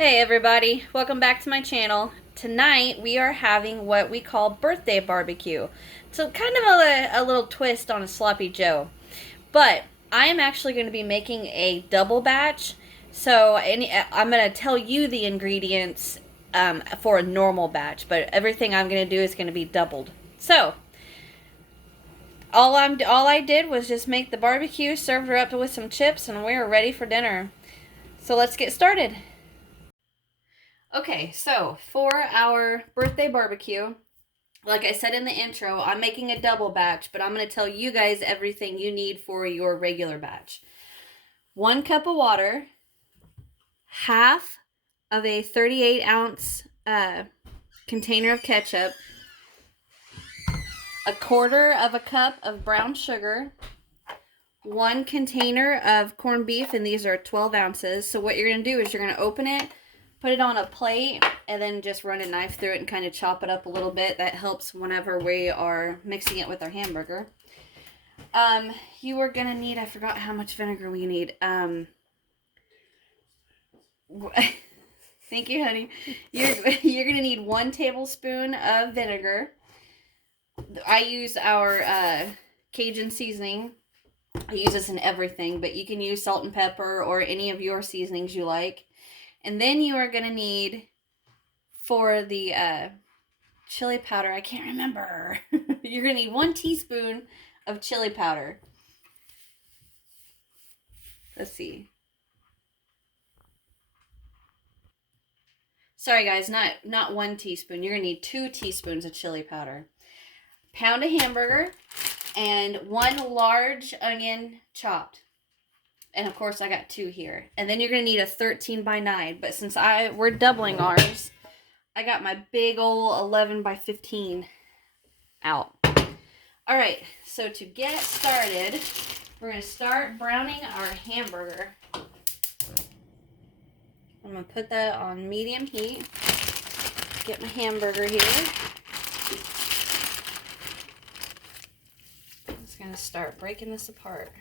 Hey everybody, welcome back to my channel. Tonight we are having what we call birthday barbecue. So kind of a little twist on a sloppy joe. But I am actually going to be making a double batch. So I'm going to tell you the ingredients for a normal batch, but everything I'm going to do is going to be doubled. So all I did was just make the barbecue, served her up with some chips, and we are ready for dinner. So let's get started. Okay, so for our birthday barbecue, like I said in the intro, I'm making a double batch, but I'm going to tell you guys everything you need for your regular batch. 1 cup of water, half of a 38-ounce container of ketchup, 1/4 of a cup of brown sugar, 1 container of corned beef, and these are 12 ounces. So what you're going to do is you're going to open it, put it on a plate, and then just run a knife through it and kind of chop it up a little bit. That helps whenever we are mixing it with our hamburger. You are going to need, I forgot how much vinegar we need. Thank you, honey. You're going to need 1 tablespoon of vinegar. I use our Cajun seasoning. I use this in everything, but you can use salt and pepper or any of your seasonings you like. And then you are going to need, for the chili powder, I can't remember. You're going to need 1 teaspoon of chili powder. Let's see. Sorry guys, not 1 teaspoon. You're going to need 2 teaspoons of chili powder. Pound of hamburger and 1 large onion chopped. And of course I got 2 here. And then you're going to need a 13 by 9. But since we're doubling ours, I got my big old 11 by 15 out. Alright, so to get started, we're going to start browning our hamburger. I'm going to put that on medium heat. Get my hamburger here. I'm just going to start breaking this apart.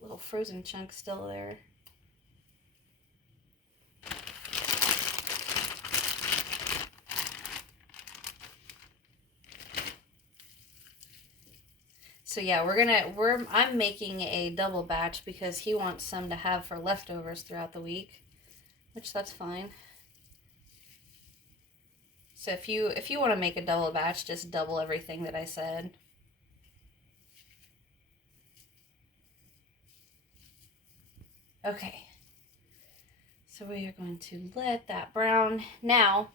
Little frozen chunk still there. So yeah, I'm making a double batch because he wants some to have for leftovers throughout the week, which that's fine. So if you want to make a double batch, just double everything that I said. Okay. So we are going to let that brown. Now,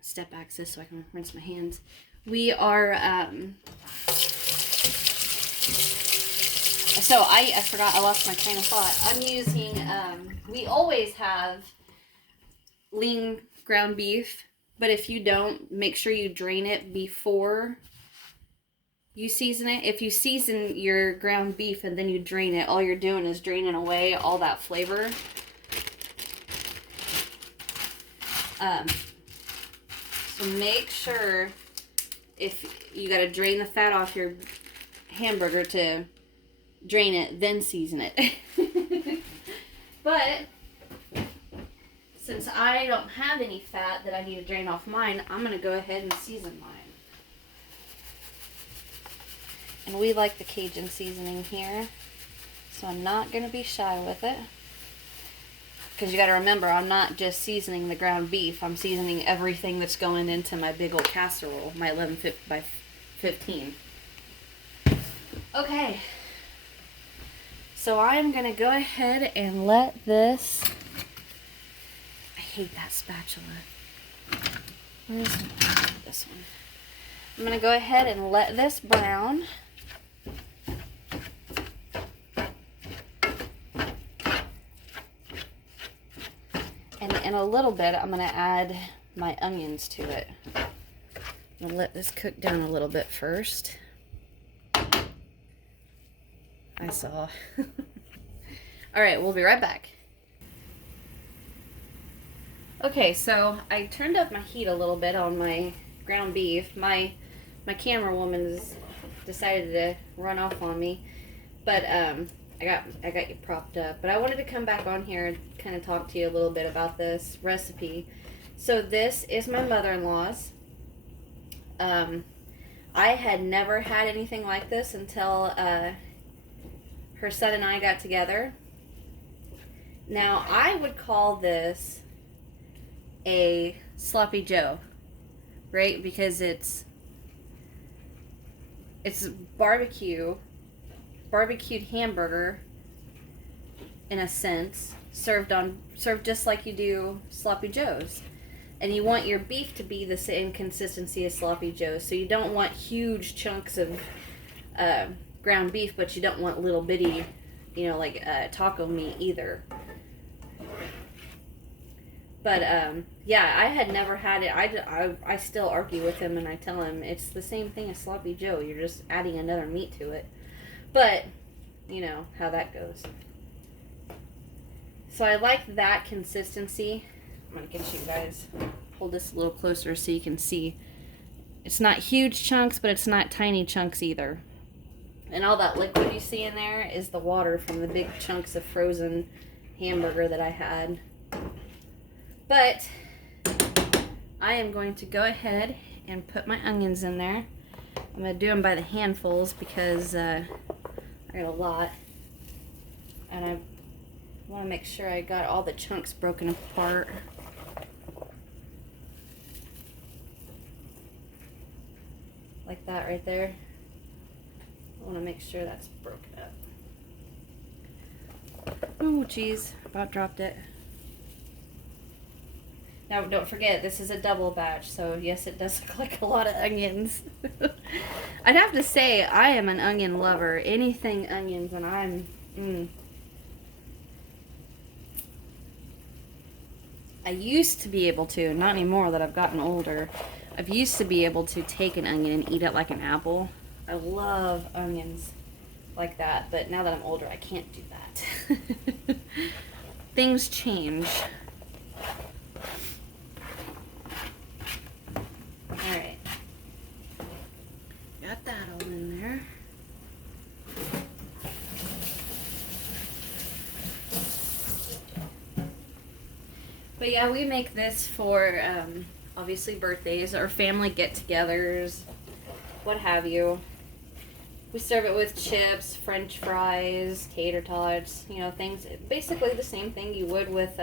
step back this so I can rinse my hands. We are so I forgot, I lost my train of thought. I'm using, we always have lean ground beef, but if you don't, make sure you drain it before you season it. If you season your ground beef and then you drain it, all you're doing is draining away all that flavor. So make sure, if you got to drain the fat off your hamburger to drain it, then season it. But since I don't have any fat that I need to drain off mine, I'm going to go ahead and season mine. And we like the Cajun seasoning here, so I'm not going to be shy with it. Because you got to remember, I'm not just seasoning the ground beef, I'm seasoning everything that's going into my big old casserole, my 11 by 15. Okay. So I'm going to go ahead and let this, I hate that spatula. Where's this one? I'm going to go ahead and let this brown. And in a little bit, I'm going to add my onions to it. I'm going to let this cook down a little bit first. I saw. Alright, we'll be right back. Okay, so I turned up my heat a little bit on my ground beef. My my camera woman has decided to run off on me. But I got you propped up. But I wanted to come back on here and kind of talk to you a little bit about this recipe. So this is my mother-in-law's. I had never had anything like this until her son and I got together. Now, I would call this a sloppy joe, right? Because it's barbecued hamburger in a sense, served just like you do sloppy joes. And you want your beef to be the same consistency as sloppy joes. So you don't want huge chunks of ground beef, but you don't want little bitty, like taco meat either. But yeah, I had never had it. I still argue with him, and I tell him it's the same thing as sloppy joe. You're just adding another meat to it. But you know how that goes. So I like that consistency. I'm going to get you guys, hold this a little closer so you can see. It's not huge chunks, but it's not tiny chunks either. And all that liquid you see in there is the water from the big chunks of frozen hamburger that I had. But I am going to go ahead and put my onions in there. I'm going to do them by the handfuls because I got a lot. And I want to make sure I got all the chunks broken apart. Like that right there. I want to make sure that's broken up. Oh, geez. About dropped it. Now, don't forget, this is a double batch, so yes, it does look like a lot of onions. I'd have to say, I am an onion lover. Anything onions, and I'm... I used to be able to, not anymore that I've gotten older. I've used to be able to take an onion and eat it like an apple. I love onions like that, but now that I'm older, I can't do that. Things change. Alright. Got that all in there. But yeah, we make this for obviously birthdays or family get-togethers, what have you. We serve it with chips, french fries, tater tots, things, basically the same thing you would with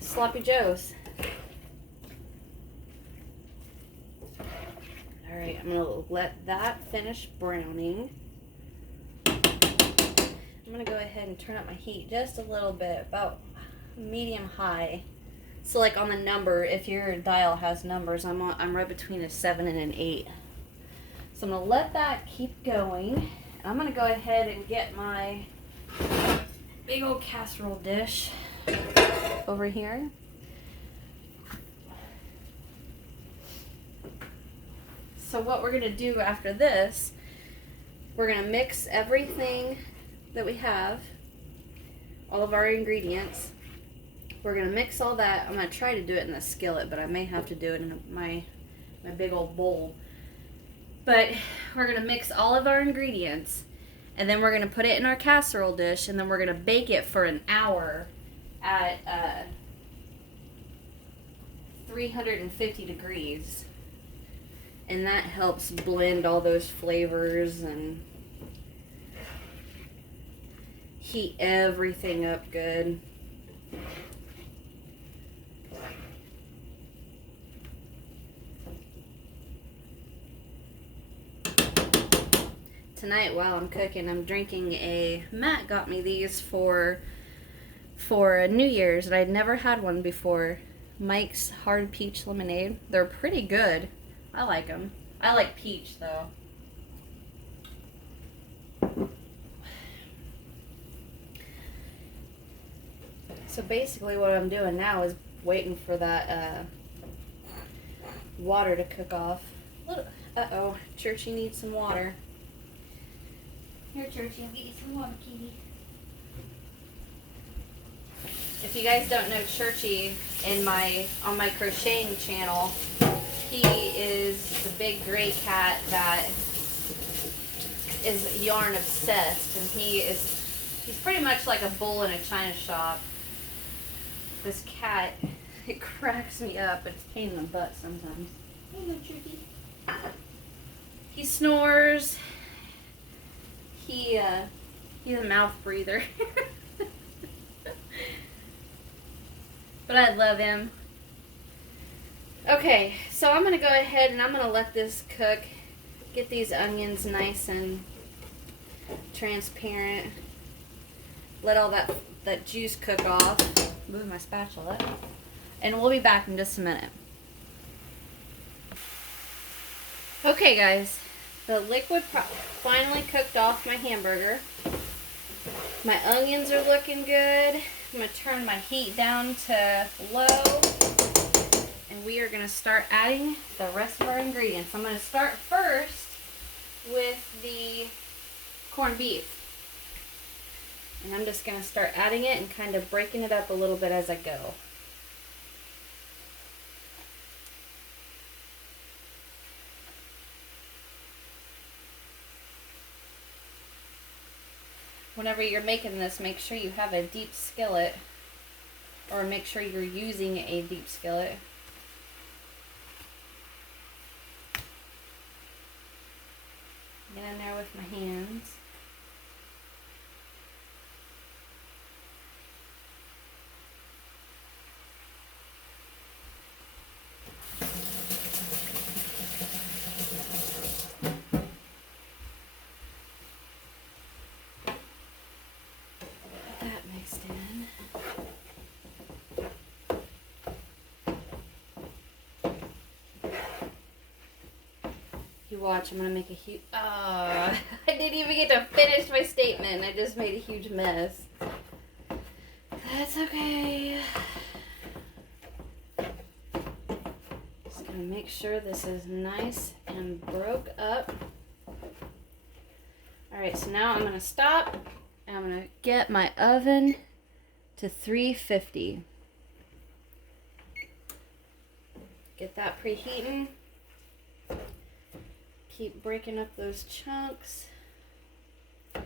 sloppy joes. Alright, I'm going to let that finish browning. I'm going to go ahead and turn up my heat just a little bit, about medium high. So like on the number, if your dial has numbers, I'm right between a 7 and an 8. So I'm going to let that keep going. I'm going to go ahead and get my big old casserole dish over here. So what we're going to do after this, we're going to mix everything that we have, all of our ingredients. We're going to mix all that. I'm going to try to do it in a skillet, but I may have to do it in my big old bowl. But we're going to mix all of our ingredients, and then we're going to put it in our casserole dish, and then we're going to bake it for an hour at 350 degrees. And that helps blend all those flavors and heat everything up good. Tonight while I'm cooking, I'm drinking Matt got me these for New Year's, and I'd never had one before. Mike's Hard Peach Lemonade. They're pretty good. I like them. I like peach, though. So basically what I'm doing now is waiting for that water to cook off. Uh-oh, Churchy needs some water. Here, Churchy, I'll get you some water, kitty. If you guys don't know Churchy on my crocheting channel, Turkey is the big gray cat that is yarn obsessed, and he's pretty much like a bull in a china shop. This cat, it cracks me up. It's a pain in the butt sometimes. Hey, little Turkey. He snores. He's a mouth breather. But I love him. Okay, so I'm going to go ahead and I'm going to let this cook. Get these onions nice and transparent. Let all that juice cook off. Move my spatula. And we'll be back in just a minute. Okay, guys. The liquid finally cooked off my hamburger. My onions are looking good. I'm going to turn my heat down to low. And we are going to start adding the rest of our ingredients. I'm going to start first with the corned beef. And I'm just going to start adding it and kind of breaking it up a little bit as I go. Whenever you're making this, make sure you have a deep skillet, or make sure you're using a deep skillet. Get in there with my hands. Watch, I'm gonna make a huge. I didn't even get to finish my statement. I just made a huge mess. That's okay. Just gonna make sure this is nice and broke up. Alright, so now I'm gonna stop and I'm gonna get my oven to 350. Get that preheating. Keep breaking up those chunks. I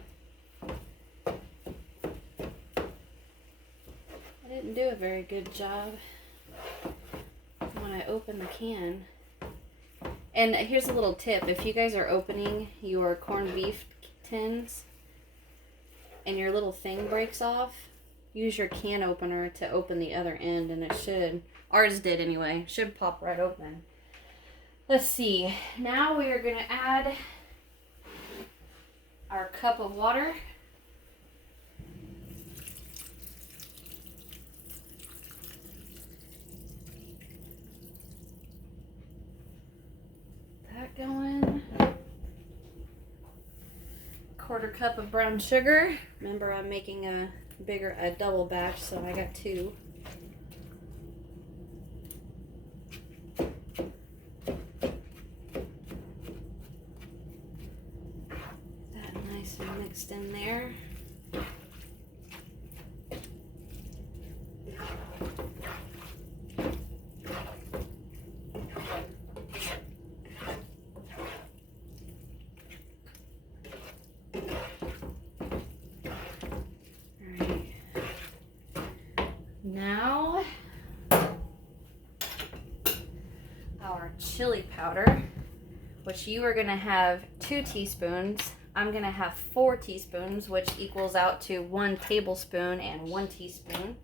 didn't do a very good job when I opened the can. And here's a little tip. If you guys are opening your corned beef tins and your little thing breaks off, use your can opener to open the other end, and it should, ours did anyway, should pop right open. Let's see, now we are going to add our cup of water. That going. Quarter cup of brown sugar. Remember, I'm making a double batch, so I got 2. Mixed in there. Alright. Now our chili powder, which you are going to have 2 teaspoons. I'm going to have 4 teaspoons, which equals out to 1 tablespoon and 1 teaspoon.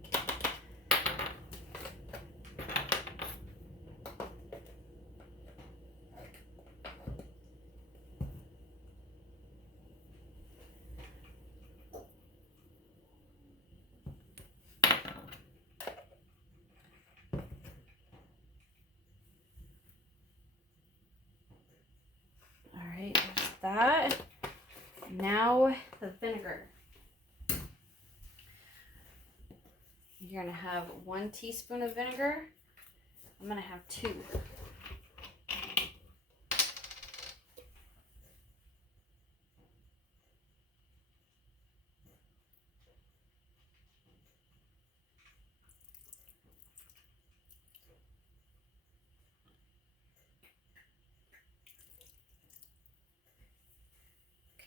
All right, there's that. Now the vinegar. You're going to have 1 teaspoon of vinegar. I'm going to have 2.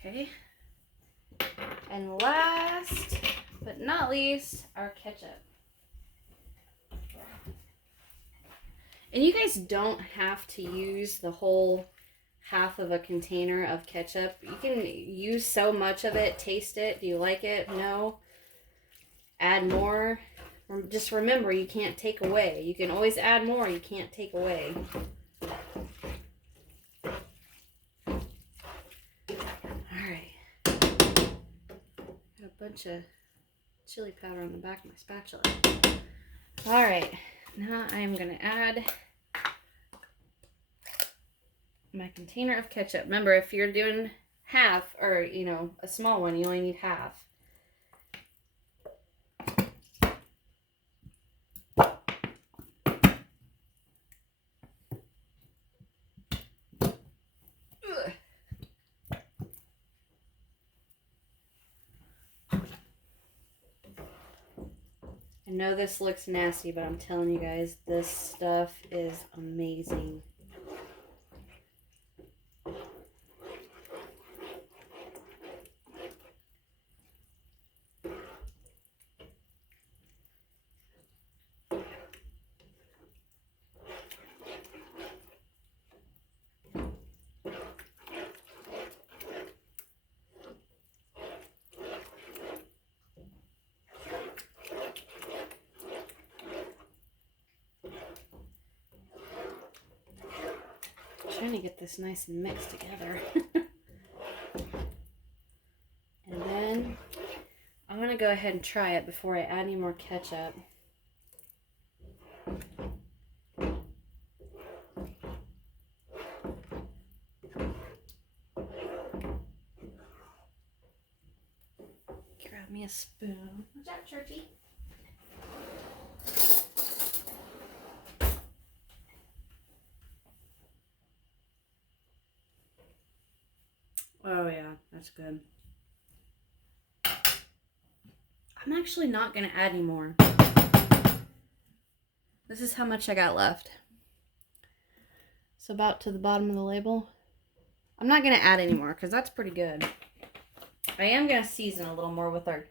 Okay. And last but not least, our ketchup. And you guys don't have to use the whole half of a container of ketchup. You can use so much of it, taste it. Do you like it? No. Add more. Just remember, you can't take away. You can always add more, you can't take away. Alright. Got a bunch of chili powder on the back of my spatula. Alright, now I'm going to add my container of ketchup. Remember, if you're doing half, or, you know, a small one, you only need half. I know this looks nasty, but I'm telling you guys, this stuff is amazing. Trying to get this nice and mixed together. And then I'm going to go ahead and try it before I add any more ketchup. Grab me a spoon. Watch out, Churchy. Oh yeah, that's good. I'm actually not going to add any more. This is how much I got left. So about to the bottom of the label. I'm not going to add any more because that's pretty good. I am going to season a little more with our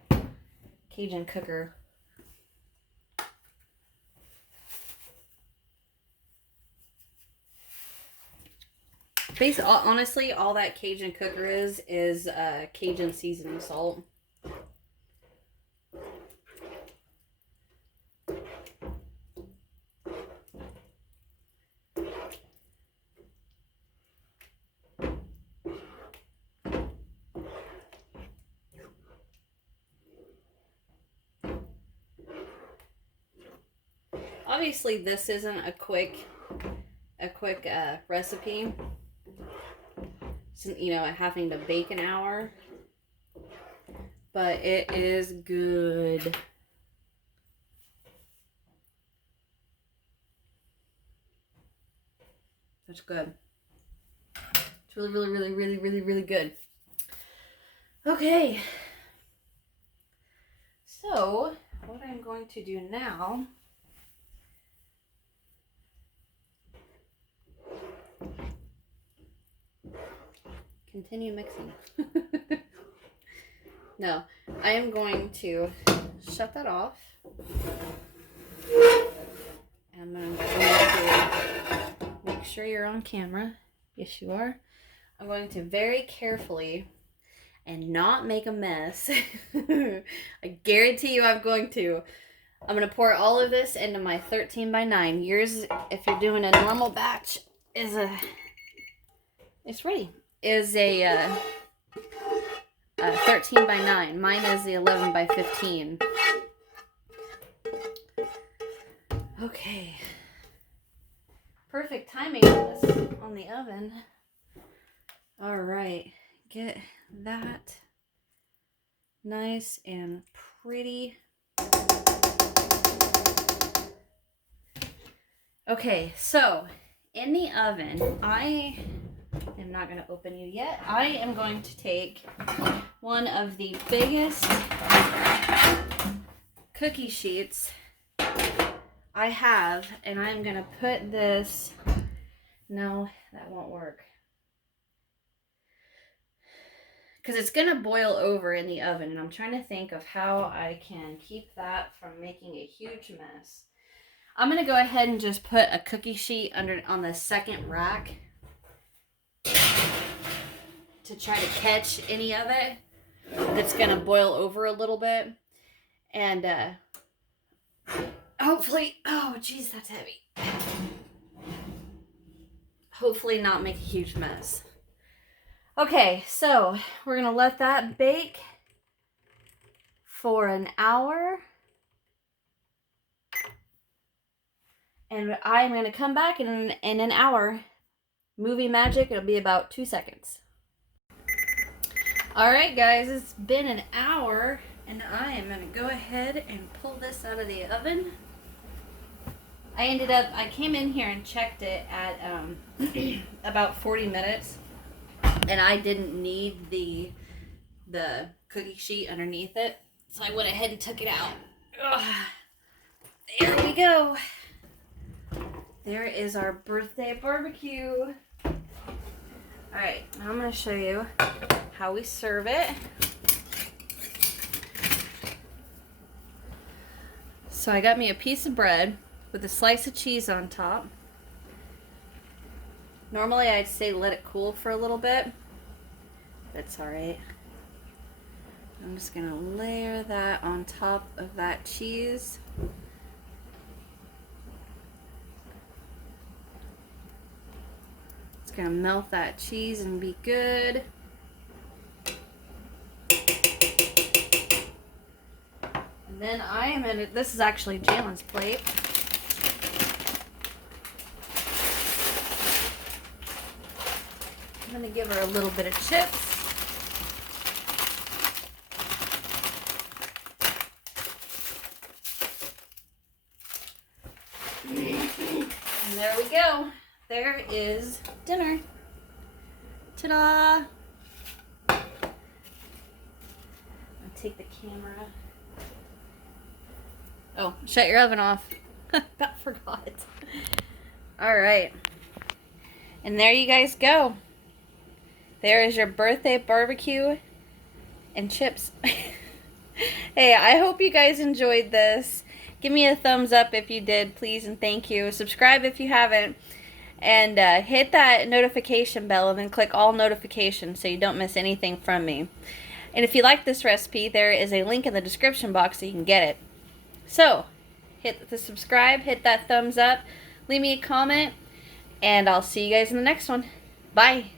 Cajun cooker. Basically, honestly, all that Cajun cooker is Cajun seasoning salt. Obviously, this isn't a quick recipe. You know, having to bake an hour, but it is good. That's good. It's really, really, really, really, really, really good. Okay. So, what I'm going to do now continue mixing. No, I am going to shut that off. And I'm going to make sure you're on camera. Yes, you are. I'm going to very carefully and not make a mess. I guarantee you I'm going to. I'm going to pour all of this into my 13 by 9. Yours, if you're doing a normal batch, it's ready. Is a 13 by 9. Mine is the 11 by 15. Okay. Perfect timing on this on the oven. All right. Get that nice and pretty. Okay, so in the oven, I am not going to open you yet. I am going to take one of the biggest cookie sheets I have, and I'm going to put this, no, that won't work. because it's going to boil over in the oven, and I'm trying to think of how I can keep that from making a huge mess. I'm going to go ahead and just put a cookie sheet on the second rack to try to catch any of it that's going to boil over a little bit. And hopefully, oh geez, that's heavy. Hopefully not make a huge mess. Okay, so we're going to let that bake for an hour. And I'm going to come back in an hour. Movie magic, it'll be about 2 seconds. Alright guys, it's been an hour, and I am going to go ahead and pull this out of the oven. I came in here and checked it at about 40 minutes, and I didn't need the cookie sheet underneath it, so I went ahead and took it out. Ugh. There we go. There is our birthday barbecue. Alright, I'm going to show you how we serve it. So I got me a piece of bread with a slice of cheese on top. Normally I'd say let it cool for a little bit. That's alright. I'm just going to layer that on top of that cheese. It's going to melt that cheese and be good. And then I am in it. This is actually Jalen's plate. I'm going to give her a little bit of chips. And there we go. There is dinner. Ta-da! I'll take the camera. Oh, shut your oven off. About forgot. Alright. And there you guys go. There is your birthday barbecue and chips. Hey, I hope you guys enjoyed this. Give me a thumbs up if you did, please, and thank you. Subscribe if you haven't. And hit that notification bell and then click all notifications so you don't miss anything from me. And if you like this recipe, there is a link in the description box so you can get it. So, hit the subscribe, hit that thumbs up, leave me a comment, and I'll see you guys in the next one. Bye.